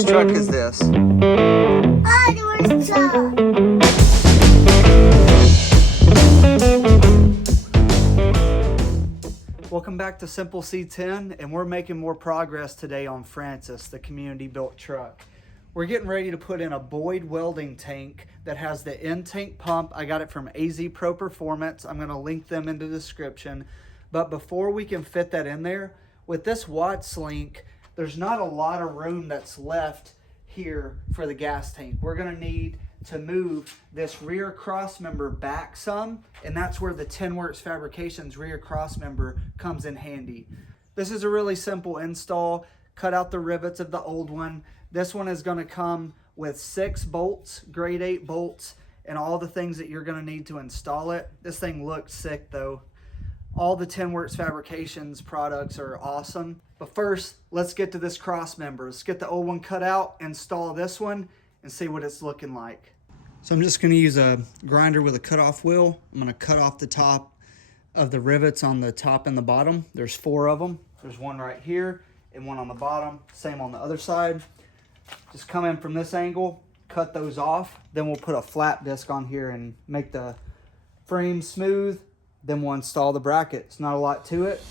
Whose truck is this? Oliver's truck. Welcome back to Simple C10, and we're making more progress today on Francis, the community built truck. We're getting ready to put in a Boyd welding tank that has the in-tank pump. I got it from AZ Pro Performance. I'm gonna link them in the description. But before we can fit that in there, with this Watts link, there's not a lot of room that's left here for the gas tank. We're gonna need to move this rear crossmember back some, and that's where the TInworks Fabrication's rear crossmember comes in handy. This is a really simple install. Cut out the rivets of the old one. This one is gonna come with 6 bolts, grade 8 bolts, and all the things that you're gonna need to install it. This thing looks sick though. All the TInworks Fabrications products are awesome. But first, let's get to this crossmember. Let's get the old one cut out, install this one, and see what it's looking like. So I'm just gonna use a grinder with a cutoff wheel. I'm gonna cut off the top of the rivets on the top and the bottom. There's 4 of them. There's one right here and one on the bottom. Same on the other side. Just come in from this angle, cut those off. Then we'll put a flat disc on here and make the frame smooth. Then we'll install the bracket. It's not a lot to it.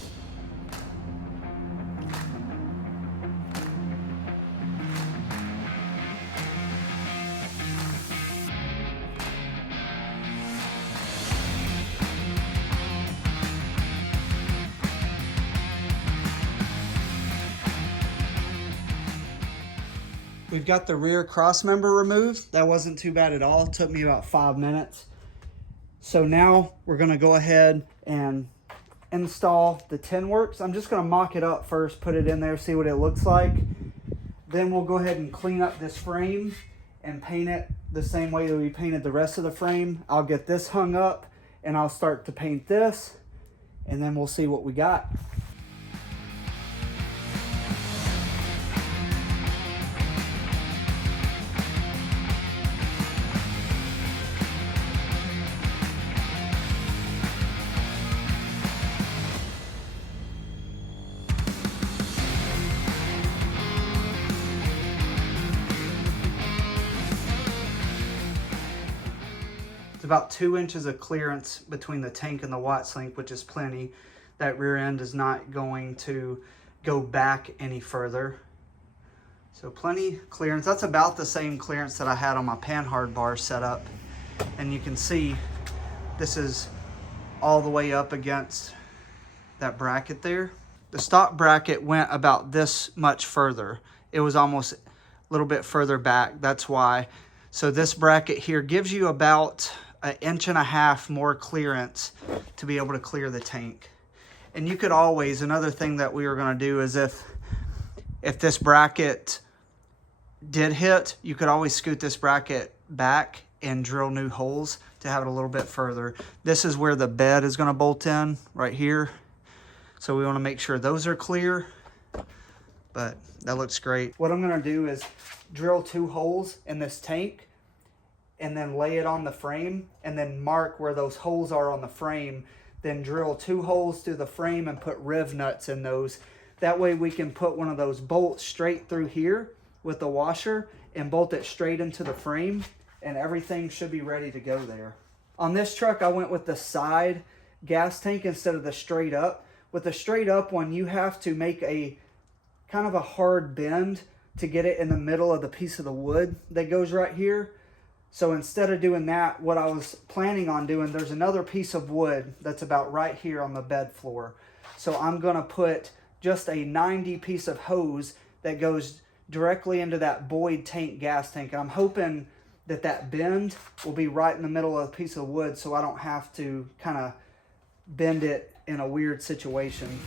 We've got the rear crossmember removed. That wasn't too bad at all. It took me about 5 minutes. So now we're gonna go ahead and install the TInworks. I'm just gonna mock it up first, put it in there, see what it looks like. Then we'll go ahead and clean up this frame and paint it the same way that we painted the rest of the frame. I'll get this hung up and I'll start to paint this, and then we'll see what we got. About 2 inches of clearance between the tank and the Watts link, which is plenty. That rear end is not going to go back any further. So plenty clearance. That's about the same clearance that I had on my panhard bar setup. And you can see this is all the way up against that bracket there. The stock bracket went about this much further. It was almost a little bit further back. That's why. So this bracket here gives you about 1.5 inches more clearance to be able to clear the tank. And you could always, another thing that we were going to do is if this bracket did hit, you could always scoot this bracket back and drill new holes to have it a little bit further. This is where the bed is going to bolt in right here. So we want to make sure those are clear, but that looks great. What I'm going to do is drill 2 holes in this tank and then lay it on the frame and then mark where those holes are on the frame. Then drill 2 holes through the frame and put riv nuts in those. That way we can put one of those bolts straight through here with the washer and bolt it straight into the frame, and everything should be ready to go there. On this truck, I went with the side gas tank instead of the straight up. With the straight up one, you have to make a kind of a hard bend to get it in the middle of the piece of the wood that goes right here. So instead of doing that, what I was planning on doing, there's another piece of wood that's about right here on the bed floor. So I'm gonna put just a 90 piece of hose that goes directly into that Boyd tank gas tank. And I'm hoping that that bend will be right in the middle of a piece of wood so I don't have to kind of bend it in a weird situation.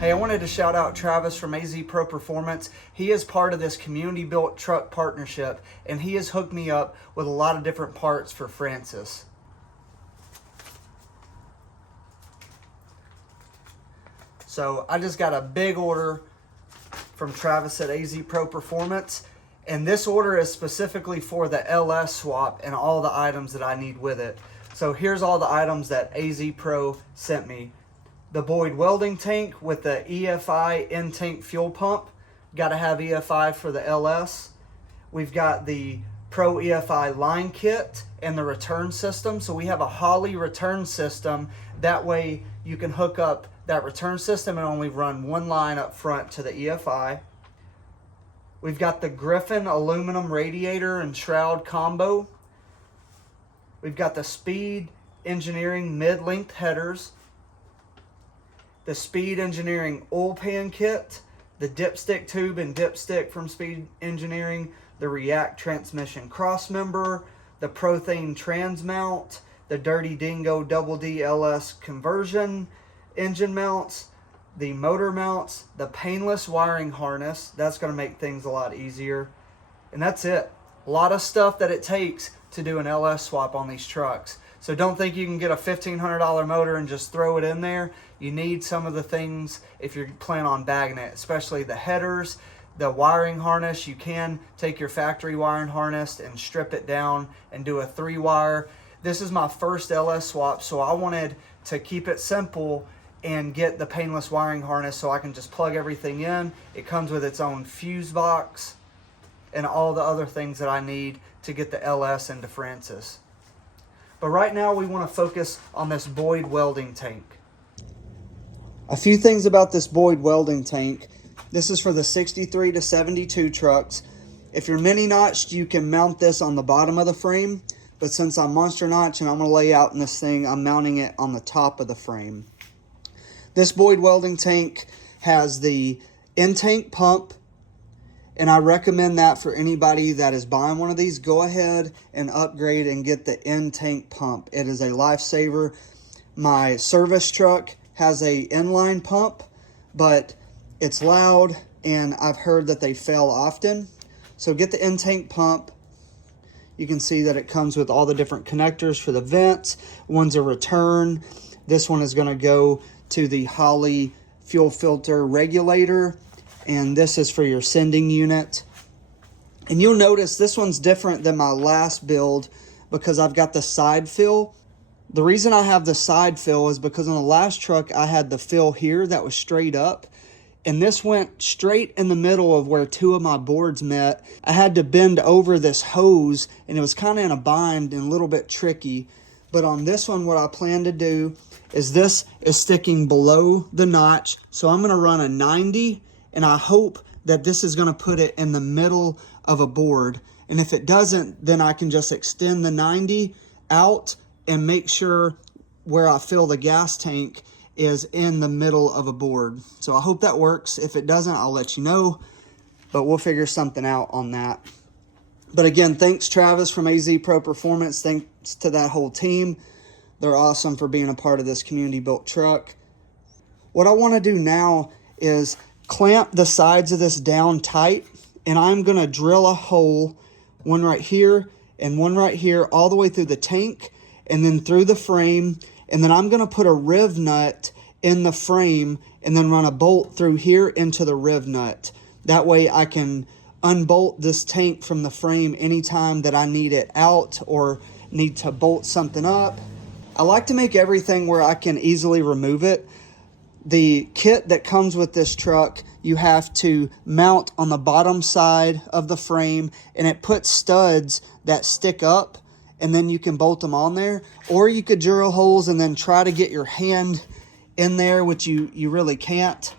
Hey, I wanted to shout out Travis from AZ Pro Performance. He is part of this community built truck partnership, and he has hooked me up with a lot of different parts for Francis. So I just got a big order from Travis at AZ Pro Performance, and this order is specifically for the LS swap and all the items that I need with it. So here's all the items that AZ Pro sent me. The Boyd welding tank with the EFI in-tank fuel pump. Got to have EFI for the LS. We've got the Pro EFI line kit and the return system. So we have a Holley return system. That way you can hook up that return system and only run one line up front to the EFI. We've got the Griffin aluminum radiator and shroud combo. We've got the Speed Engineering mid-length headers, the Speed Engineering oil pan kit, the dipstick tube and dipstick from Speed Engineering, the React transmission crossmember, the Prothane trans mount, the Dirty Dingo Double D LS conversion engine mounts, the motor mounts, the painless wiring harness. That's going to make things a lot easier. And that's it. A lot of stuff that it takes to do an LS swap on these trucks. So don't think you can get a $1,500 motor and just throw it in there. You need some of the things if you plan on bagging it, especially the headers, the wiring harness. You can take your factory wiring harness and strip it down and do a 3-wire. This is my first LS swap, so I wanted to keep it simple and get the painless wiring harness so I can just plug everything in. It comes with its own fuse box and all the other things that I need to get the LS into Francis. But right now we want to focus on this Boyd welding tank. A few things about this Boyd welding tank. This is for the 63 to 72 trucks. If you're mini notched, you can mount this on the bottom of the frame. But since I'm monster notch and I'm going to lay out in this thing, I'm mounting it on the top of the frame. This Boyd welding tank has the in-tank pump, and I recommend that for anybody that is buying one of these. Go ahead and upgrade and get the in-tank pump. It is a lifesaver. My service truck has a inline pump, but it's loud, and I've heard that they fail often. So get the in-tank pump. You can see that it comes with all the different connectors for the vents. One's a return. This one is going to go to the Holley fuel filter regulator, and this is for your sending unit. And you'll notice this one's different than my last build because I've got the side fill. The reason I have the side fill is because on the last truck I had the fill here that was straight up, and this went straight in the middle of where two of my boards met. I had to bend over this hose, and it was kind of in a bind and a little bit tricky. But on this one, what I plan to do is this is sticking below the notch. So I'm going to run a 90, and I hope that this is going to put it in the middle of a board. And if it doesn't, then I can just extend the 90 out and make sure where I fill the gas tank is in the middle of a board. So I hope that works. If it doesn't, I'll let you know, but we'll figure something out on that. But again, thanks Travis from AZ Pro Performance. Thanks to that whole team. They're awesome for being a part of this community built truck. What I want to do now is clamp the sides of this down tight, and I'm going to drill a hole, one right here and one right here, all the way through the tank and then through the frame. And then I'm going to put a riv nut in the frame and then run a bolt through here into the riv nut. That way I can unbolt this tank from the frame anytime that I need it out or need to bolt something up. I like to make everything where I can easily remove it. The kit that comes with this truck, you have to mount on the bottom side of the frame, and it puts studs that stick up, and then you can bolt them on there. Or you could drill holes and then try to get your hand in there, which you really can't,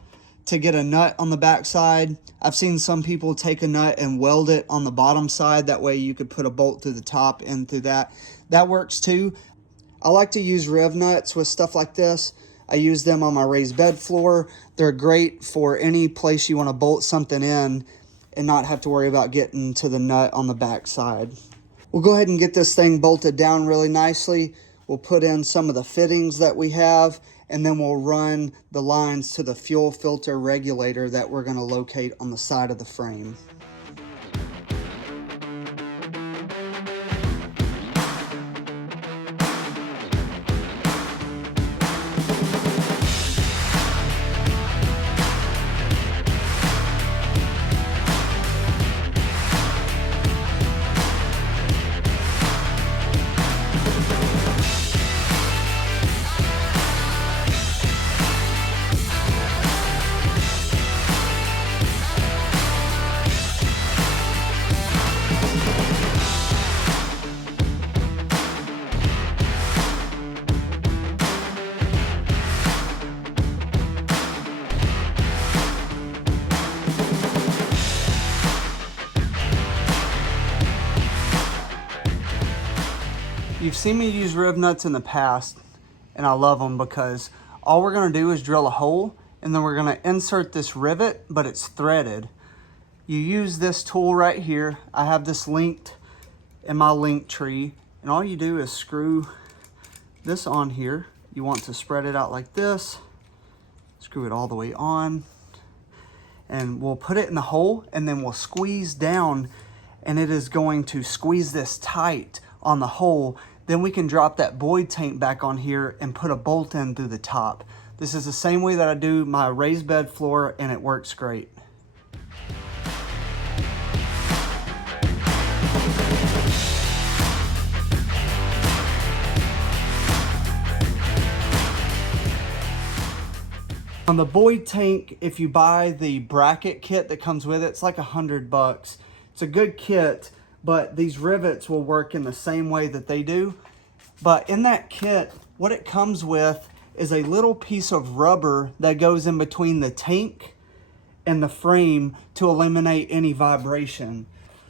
to get a nut on the back side. I've seen some people take a nut and weld it on the bottom side. That way you could put a bolt through the top and through that. That works too. I like to use riv nuts with stuff like this. I use them on my raised bed floor. They're great for any place you want to bolt something in and not have to worry about getting to the nut on the back side. We'll go ahead and get this thing bolted down really nicely. We'll put in some of the fittings that we have, and then we'll run the lines to the fuel filter regulator that we're going to locate on the side of the frame. You've seen me use riv nuts in the past, and I love them because all we're going to do is drill a hole, and then we're going to insert this rivet, but it's threaded. You use this tool right here. I have this linked in my link tree, and all you do is screw this on here. You want to spread it out like this, screw it all the way on, and we'll put it in the hole, and then we'll squeeze down, and it is going to squeeze this tight on the hole. Then we can drop that Boyd tank back on here and put a bolt in through the top. This is the same way that I do my raised bed floor, and it works great. On the Boyd tank, if you buy the bracket kit that comes with it, it's like $100. It's a good kit, but these rivets will work in the same way that they do. But in that kit, what it comes with is a little piece of rubber that goes in between the tank and the frame to eliminate any vibration.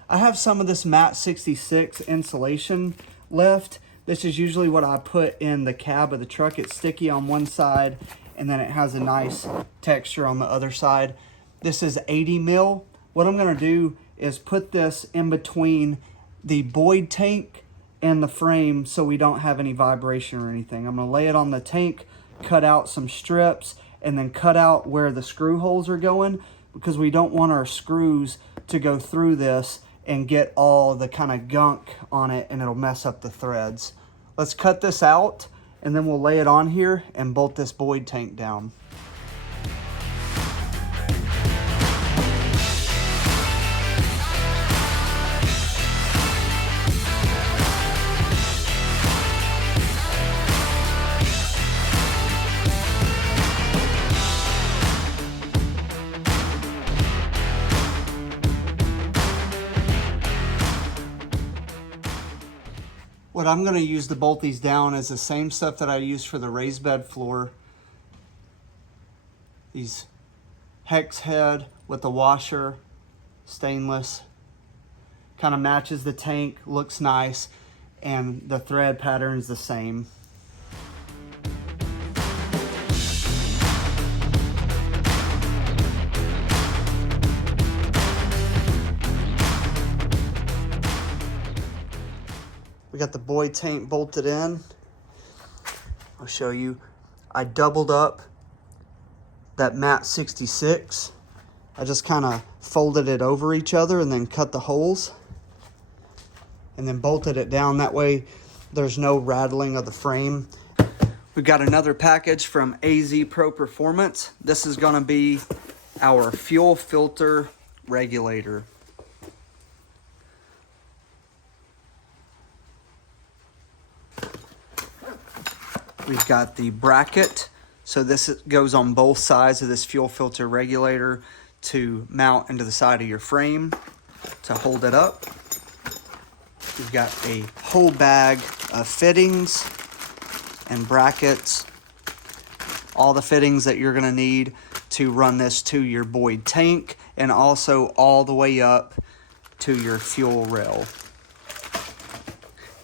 I have some of this matte 66 insulation left. This is usually what I put in the cab of the truck. It's sticky on one side, and then it has a nice texture on the other side. This is 80 mil. What I'm gonna do is put this in between the Boyd tank and the frame so we don't have any vibration or anything. I'm gonna lay it on the tank, cut out some strips, and then cut out where the screw holes are going, because we don't want our screws to go through this and get all the kind of gunk on it, and it'll mess up the threads. Let's cut this out, and then we'll lay it on here and bolt this Boyd tank down. What I'm going to use to bolt these down is the same stuff that I use for the raised bed floor. These hex head with the washer, stainless, kind of matches the tank, looks nice, and the thread pattern is the same. We got the Boyd tank bolted in. I'll show you. I doubled up that matte 66. I just kind of folded it over each other and then cut the holes and then bolted it down. That way there's no rattling of the frame. We've got another package from AZ Pro Performance. This is going to be our fuel filter regulator. We've got the bracket, so this goes on both sides of this fuel filter regulator to mount into the side of your frame to hold it up. We've got a whole bag of fittings and brackets, all the fittings that you're going to need to run this to your Boyd tank, and also all the way up to your fuel rail.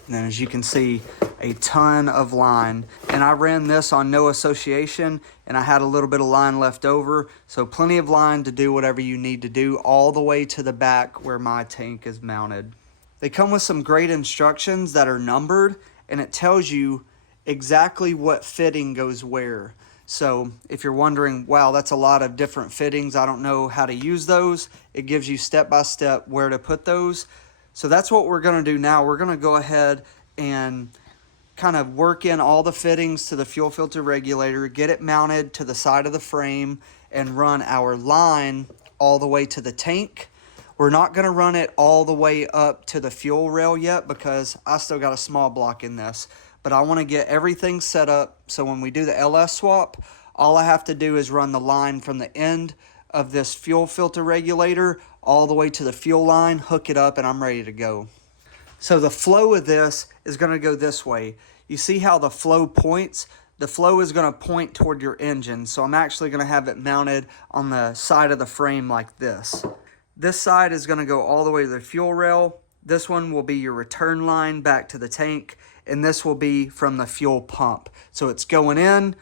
And then, as you can see, a ton of line, and I ran this on no association, and I had a little bit of line left over, so plenty of line to do whatever you need to do all the way to the back where my tank is mounted. They come with some great instructions that are numbered, and it tells you exactly what fitting goes where. So if you're wondering, wow, that's a lot of different fittings, I don't know how to use those, it gives you step-by-step where to put those. So that's what we're gonna do now. We're gonna go ahead and kind of work in all the fittings to the fuel filter regulator, get it mounted to the side of the frame, and run our line all the way to the tank. We're not gonna run it all the way up to the fuel rail yet because I still got a small block in this. But I wanna get everything set up so when we do the LS swap, all I have to do is run the line from the end of this fuel filter regulator all the way to the fuel line, hook it up, and I'm ready to go. So the flow of this is gonna go this way. You see how the flow points? The flow is gonna point toward your engine. So I'm actually gonna have it mounted on the side of the frame like this. This side is gonna go all the way to the fuel rail. This one will be your return line back to the tank, and this will be from the fuel pump. So it's going in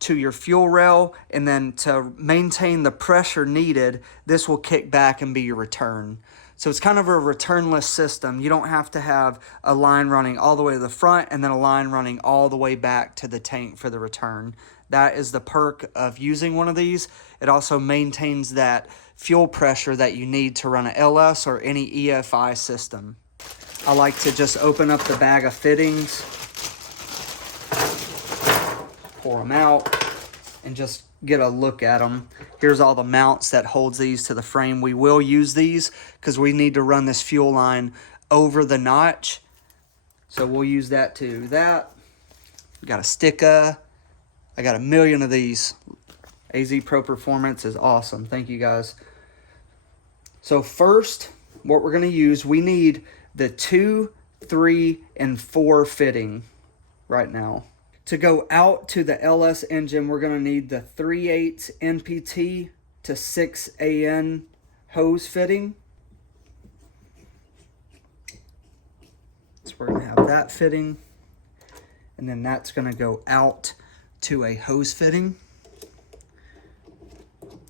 to your fuel rail, and then to maintain the pressure needed, this will kick back and be your return. So it's kind of a returnless system. You don't have to have a line running all the way to the front and then a line running all the way back to the tank for the return. That is the perk of using one of these. It also maintains that fuel pressure that you need to run an LS or any EFI system. I like to just open up the bag of fittings, pour them out, and just get a look at them. Here's all the mounts that holds these to the frame. We will use these because we need to run this fuel line over the notch. So we'll use that to do that. We got a sticker. I got a million of these. AZ Pro Performance is awesome. Thank you guys. So first, what we're gonna use, we need the 2, 3, and 4 fitting right now. To go out to the LS engine, we're gonna need the 3/8 NPT to 6 AN hose fitting. So we're gonna have that fitting, and then that's gonna go out to a hose fitting.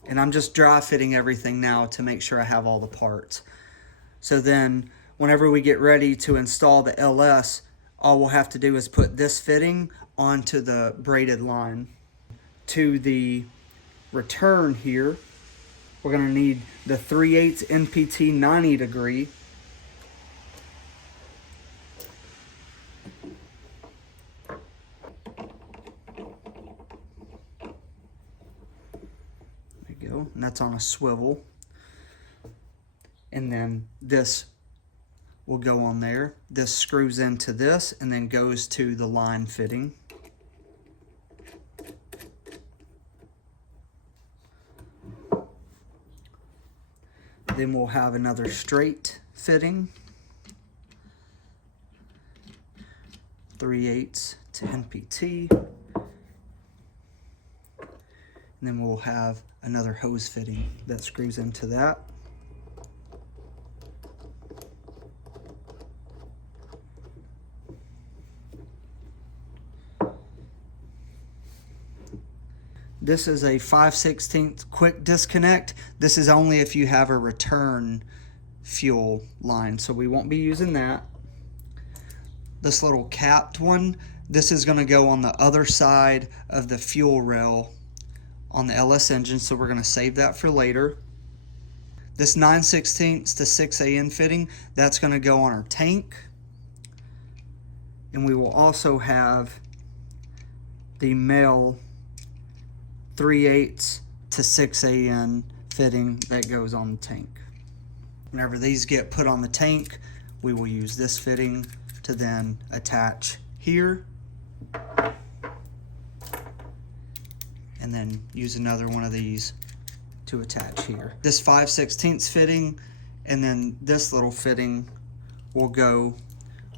And I'm just dry fitting everything now to make sure I have all the parts. So then whenever we get ready to install the LS, all we'll have to do is put this fitting onto the braided line. To the return here, we're gonna need the 3/8 NPT 90 degree. There you go, and that's on a swivel. And then this will go on there. This screws into this and then goes to the line fitting. Then we'll have another straight fitting, 3/8 to NPT. And then we'll have another hose fitting that screws into that. This is a 5/16 quick disconnect. This is only if you have a return fuel line, so we won't be using that. This little capped one, this is gonna go on the other side of the fuel rail on the LS engine, so we're gonna save that for later. This 9/16 to 6 AN fitting, that's gonna go on our tank. And we will also have the male 3/8 to 6 AN fitting that goes on the tank. Whenever these get put on the tank, we will use this fitting to then attach here, and then use another one of these to attach here. This 5/16 fitting and then this little fitting will go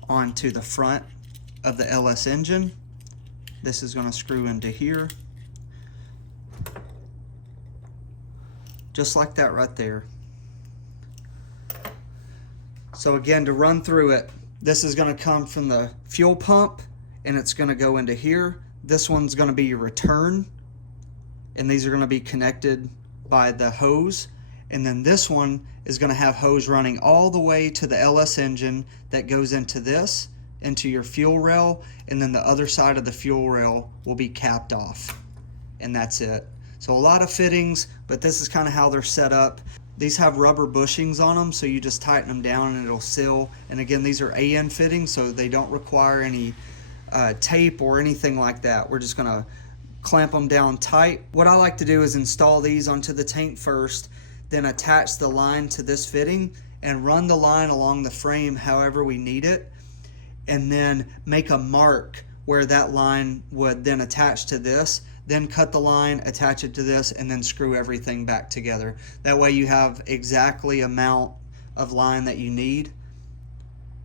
onto the front of the LS engine. This is going to screw into here. Just like that right there. So again, to run through it, this is going to come from the fuel pump and it's going to go into here. This one's going to be your return, and these are going to be connected by the hose. And then this one is going to have hose running all the way to the LS engine that goes into this, into your fuel rail, and then the other side of the fuel rail will be capped off. and that's it. So a lot of fittings, but this is kind of how they're set up. These have rubber bushings on them, so you just tighten them down and it'll seal. And again, these are AN fittings, so they don't require any tape or anything like that. We're just gonna clamp them down tight. What I like to do is install these onto the tank first, then attach the line to this fitting and run the line along the frame however we need it, and then make a mark where that line would then attach to this, then cut the line, attach it to this, and then screw everything back together. That way you have exactly amount of line that you need,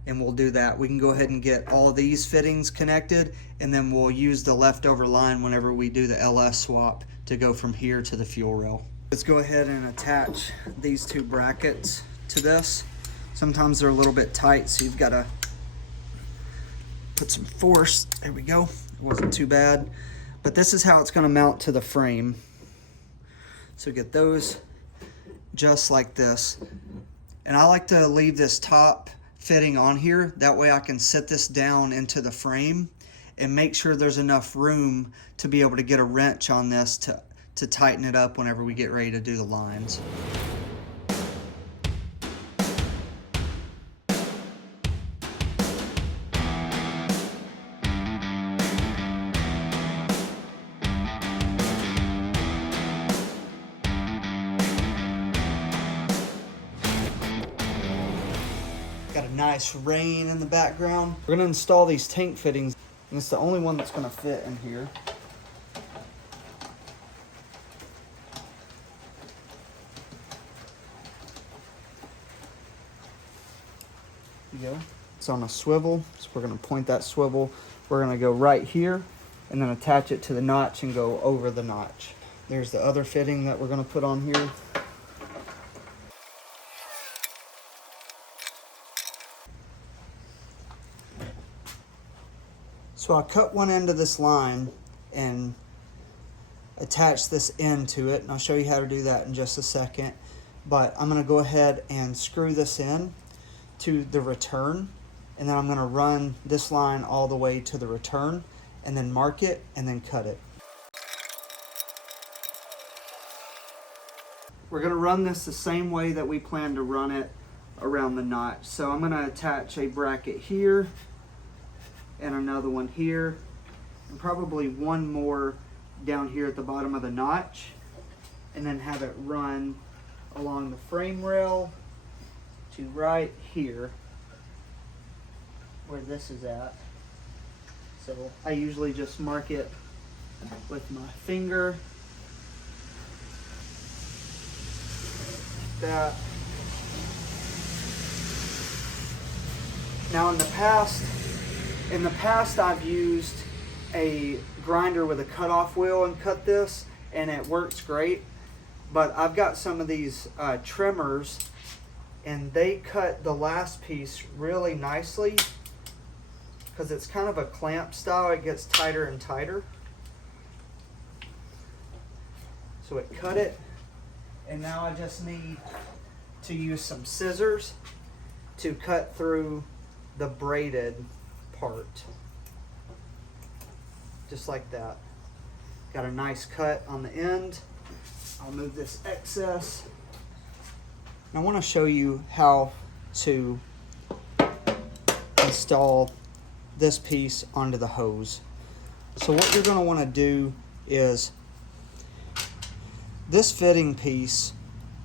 and we'll do that. We can go ahead and get all of these fittings connected, and then we'll use the leftover line whenever we do the LS swap to go from here to the fuel rail. Let's go ahead and attach these two brackets to this. Sometimes they're a little bit tight, so you've got to put some force. There we go. It wasn't too bad. But this is how it's going to mount to the frame. So get those just like this. And I like to leave this top fitting on here. That way I can set this down into the frame and make sure there's enough room to be able to get a wrench on this to tighten it up whenever we get ready to do the lines. Got a nice rain in the background. We're gonna install these tank fittings, and it's the only one that's gonna fit in here. There you go. It's on a swivel, so we're gonna point that swivel. We're gonna go right here, and then attach it to the notch and go over the notch. There's the other fitting that we're gonna put on here. So I cut one end of this line and attach this end to it, and I'll show you how to do that in just a second. But I'm gonna go ahead and screw this in to the return, and then I'm gonna run this line all the way to the return, and then mark it, and then cut it. We're gonna run this the same way that we plan to run it around the notch. So I'm gonna attach a bracket here, and another one here, and probably one more down here at the bottom of the notch, and then have it run along the frame rail to right here where this is at. So I usually just mark it with my finger like that. Now in the past I've used a grinder with a cutoff wheel and cut this, and it works great. But I've got some of these trimmers, and they cut the last piece really nicely because it's kind of a clamp style. It gets tighter and tighter. So it cut it, and now I just need to use some scissors to cut through the braided part. Just like that. Got a nice cut on the end. I'll move this excess. I want to show you how to install this piece onto the hose. So what you're going to want to do is this fitting piece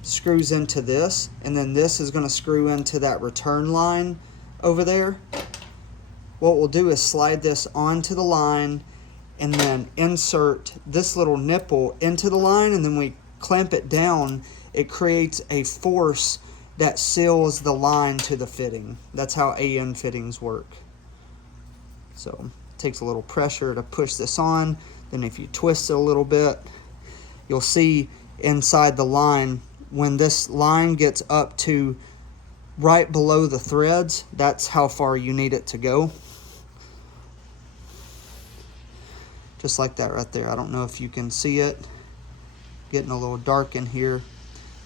screws into this, and then this is going to screw into that return line over there. What we'll do is slide this onto the line and then insert this little nipple into the line, and then we clamp it down. It creates a force that seals the line to the fitting. That's how AN fittings work. So it takes a little pressure to push this on. Then if you twist it a little bit, you'll see inside the line, when this line gets up to right below the threads, that's how far you need it to go. Just like that right there. I don't know if you can see it. Getting a little dark in here,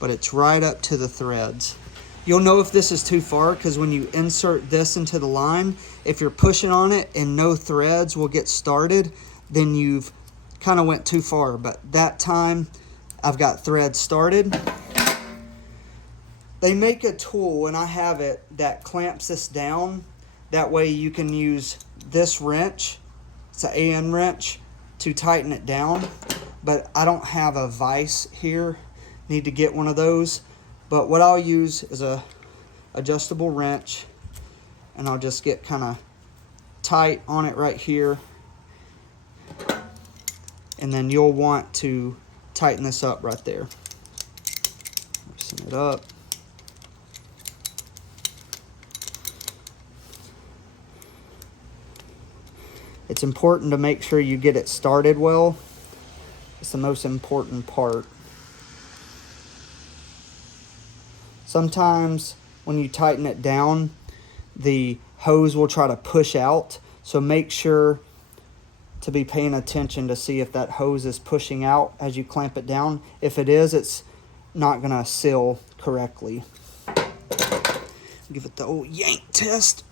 but it's right up to the threads. You'll know if this is too far because when you insert this into the line, if you're pushing on it and no threads will get started, then you've kind of went too far, but that time I've got thread started. They make a tool, and I have it, that clamps this down. That way you can use this wrench, it's an AN wrench, to tighten it down. But I don't have a vise here. Need to get one of those. But what I'll use is a adjustable wrench, and I'll just get kind of tight on it right here. And then you'll want to tighten this up right there. Loosen it up. It's important to make sure you get it started well. It's the most important part. Sometimes when you tighten it down, the hose will try to push out. So make sure to be paying attention to see if that hose is pushing out as you clamp it down. If it is, it's not gonna seal correctly. Give it the old yank test.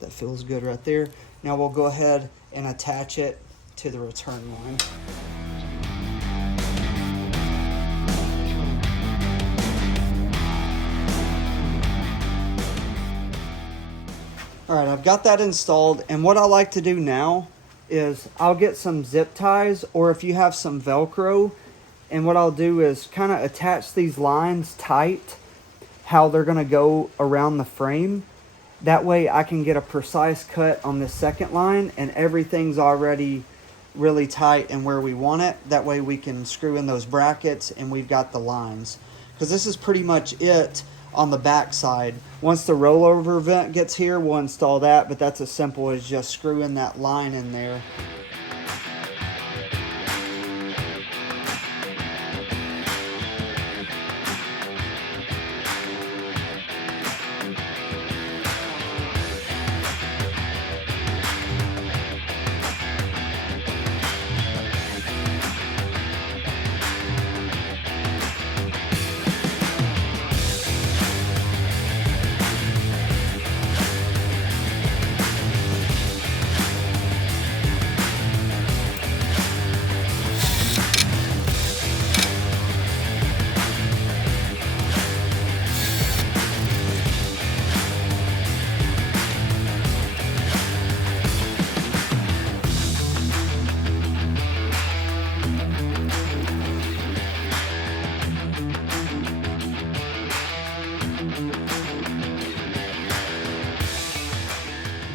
That feels good right there. Now we'll go ahead and attach it to the return line. All right, I've got that installed, and what I like to do now is I'll get some zip ties, or if you have some Velcro, and what I'll do is kind of attach these lines tight, how they're gonna go around the frame. That way I can get a precise cut on the second line, and everything's already really tight and where we want it. That way we can screw in those brackets and we've got the lines. Because this is pretty much it on the back side. Once the rollover vent gets here, we'll install that, but that's as simple as just screwing that line in there.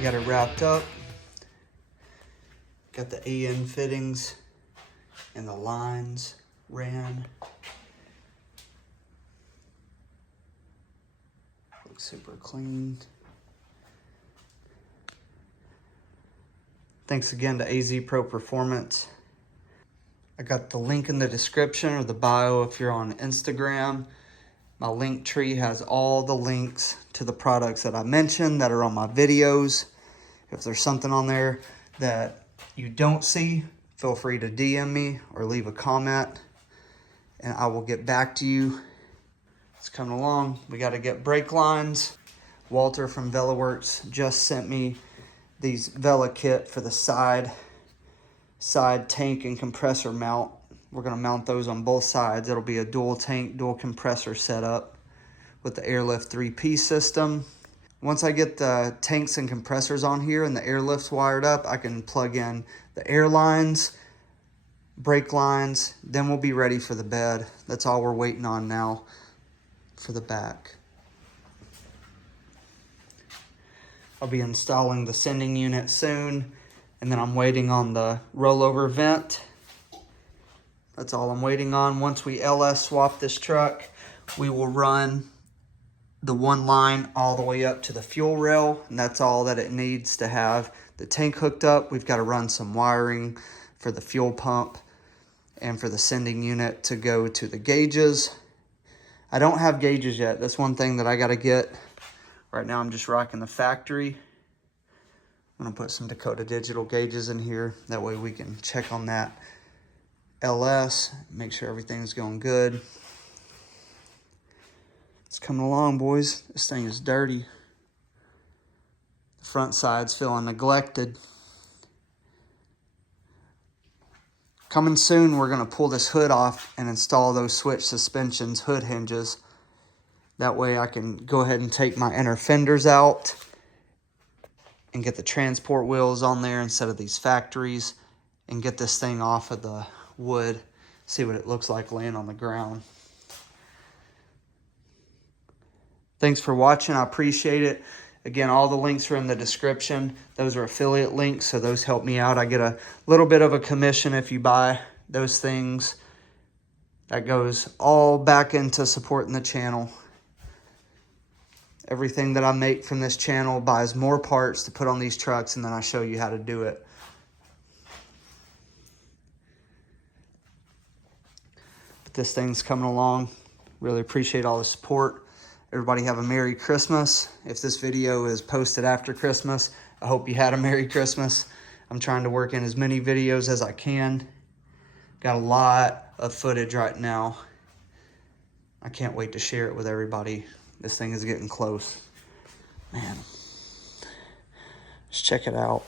Got it wrapped up. Got the AN fittings and the lines ran. Looks super clean. Thanks again to AZ Pro Performance. I got the link in the description or the bio if you're on Instagram. My link tree has all the links to the products that I mentioned that are on my videos. If there's something on there that you don't see, feel free to DM me or leave a comment and I will get back to you. It's coming along. We got to get brake lines. Walter from VelaWorks just sent me these Vela kit for the side tank and compressor mount. We're going to mount those on both sides. It'll be a dual tank, dual compressor setup with the Airlift 3-piece system. Once I get the tanks and compressors on here and the airlift's wired up, I can plug in the air lines, brake lines, then we'll be ready for the bed. That's all we're waiting on now for the back. I'll be installing the sending unit soon, and then I'm waiting on the rollover vent. That's all I'm waiting on. Once we LS swap this truck, we will run the one line all the way up to the fuel rail, and that's all that it needs to have the tank hooked up. We've got to run some wiring for the fuel pump and for the sending unit to go to the gauges. I don't have gauges yet. That's one thing that I got to get. Right now I'm just rocking the factory. I'm gonna put some Dakota Digital gauges in here. That way we can check on that LS, make sure everything's going good. It's coming along, boys. This thing is dirty. The front side's feeling neglected. Coming soon, we're going to pull this hood off and install those switch suspensions hood hinges. That way I can go ahead and take my inner fenders out and get the transport wheels on there instead of these factories, and get this thing off of the wood, see what it looks like laying on the ground. Thanks for watching. I appreciate it. Again, all the links are in the description. Those are affiliate links, so those help me out. I get a little bit of a commission if you buy those things. That goes all back into supporting the channel. Everything that I make from this channel buys more parts to put on these trucks, and then I show you how to do it. But this thing's coming along. Really appreciate all the support. Everybody have a Merry Christmas. If this video is posted after Christmas, I hope you had a Merry Christmas. I'm trying to work in as many videos as I can. Got a lot of footage right now. I can't wait to share it with everybody. This thing is getting close. Man, just check it out.